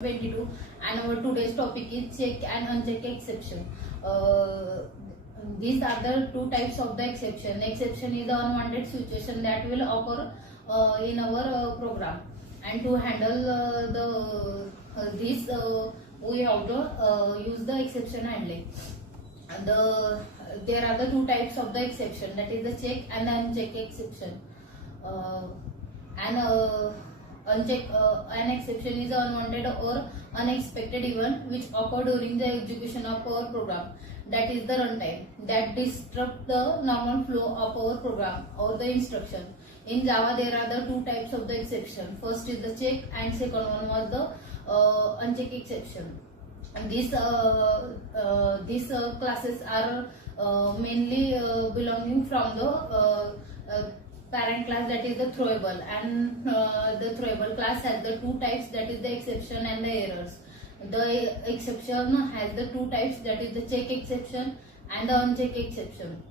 22, and our today's topic is check and uncheck exception. Uh, these are the two types of the exception. Exception is the unwanted situation that will occur in our program, and to handle this we have to use the exception handling. And there are the two types of the exception, that is the check and the uncheck exception. And an exception is an unwanted or unexpected event which occur during the execution of our program, that is the runtime, that disrupt the normal flow of our program or the instruction. In Java there are the two types of the exception. First is the check and second one was the uncheck exception. And these classes are mainly belonging from the parent class, that is the throwable, and the throwable class has the two types, that is the exception and the errors. The exception has the two types, that is the check exception and the uncheck exception.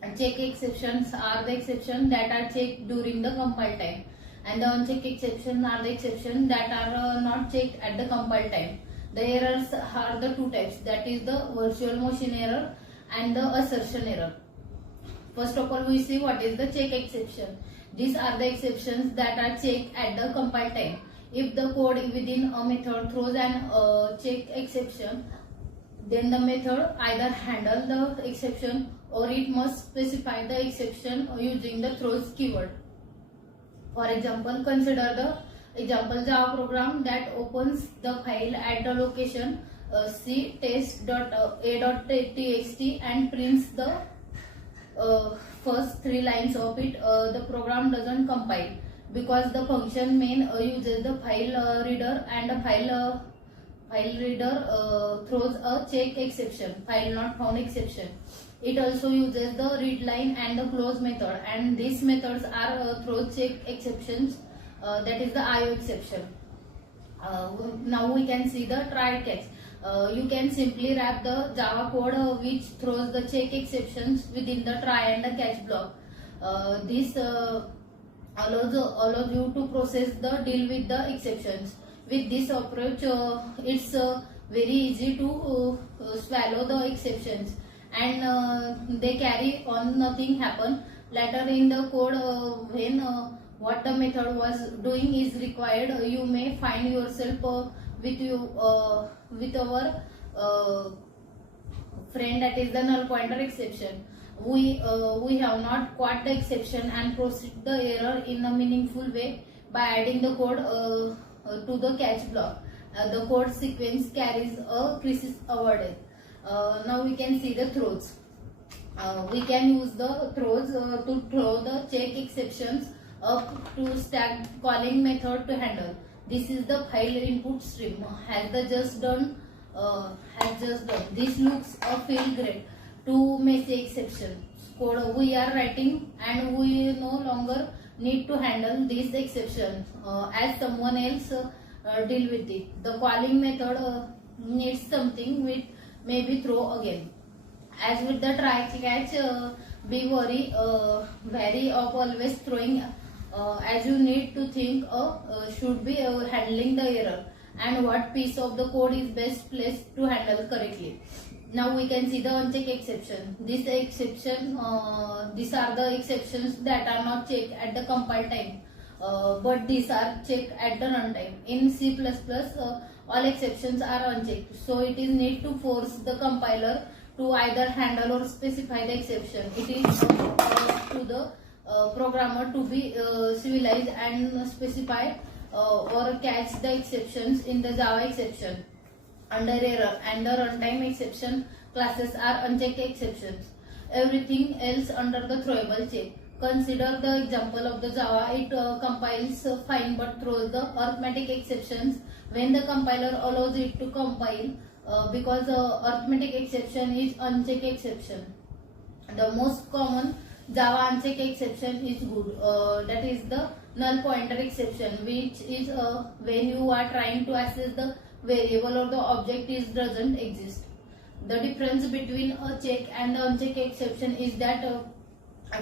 And check exceptions are the exception that are checked during the compile time, and the uncheck exception are the exception that are not checked at the compile time. The errors are the two types, that is the virtual machine error and the assertion error. First of all, we see what is the check exception. These are the exceptions that are checked at the compile time. If the code within a method throws an check exception, then the method either handle the exception or it must specify the exception using the throws keyword. For example, consider the example Java program that opens the file at the location c test.a.txt and prints the first three lines of it. The program doesn't compile because the function main uses the file reader, and the file reader throws a check exception, file not found exception. It also uses the read line and the close method, and these methods are throw check exceptions, that is the IO exception. Now we can see the try catch. You can simply wrap the Java code which throws the check exceptions within the try and the catch block. This allows you to process the deal with the exceptions. With this approach, it's very easy to swallow the exceptions, and they carry on, nothing happen. Later in the code, when what the method was doing is required, you may find yourself with our friend, that is the null pointer exception. We have not caught the exception and proceed the error in a meaningful way by adding the code to the catch block. The code sequence carries a crisis avoided. Now we can see the throws. We can use the throws to throw the check exceptions up to stack calling method to handle. This is the file input stream. Has just done. This looks feel great. To messy exception code we are writing, and we no longer need to handle this exception as someone else deal with it. The calling method needs something which maybe throw again. As with the try catch, be wary of always throwing, as you need to think should be handling the error and what piece of the code is best placed to handle correctly. Now we can see the uncheck exception. These are the exceptions that are not checked at the compile time, but these are checked at the runtime. In C++, all exceptions are unchecked, so it is need to force the compiler to either handle or specify the exception. It is to the programmer to be civilized and specify or catch the exceptions in the Java exception under error, and the runtime exception classes are unchecked exceptions. Everything else under the throwable check. Consider the example of the Java. It compiles fine but throws the arithmetic exceptions when the compiler allows it to compile, because arithmetic exception is unchecked exception. The most common Java uncheck exception is good, that is the null pointer exception, which is when you are trying to access the variable or the object doesn't exist. The difference between a check and the uncheck exception is that a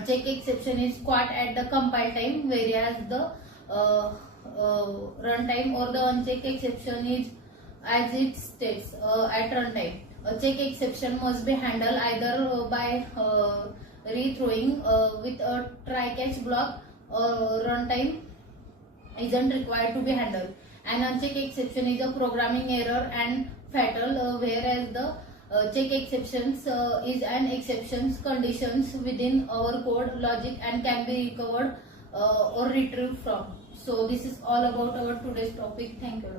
check exception is caught at the compile time, whereas the runtime or the uncheck exception is as it states at runtime. A check exception must be handled either by rethrowing with a try-catch block, or runtime isn't required to be handled. An uncheck exception is a programming error and fatal, whereas the check exceptions is an exceptions conditions within our code logic and can be recovered or retrieved from. So this is all about our today's topic. Thank you.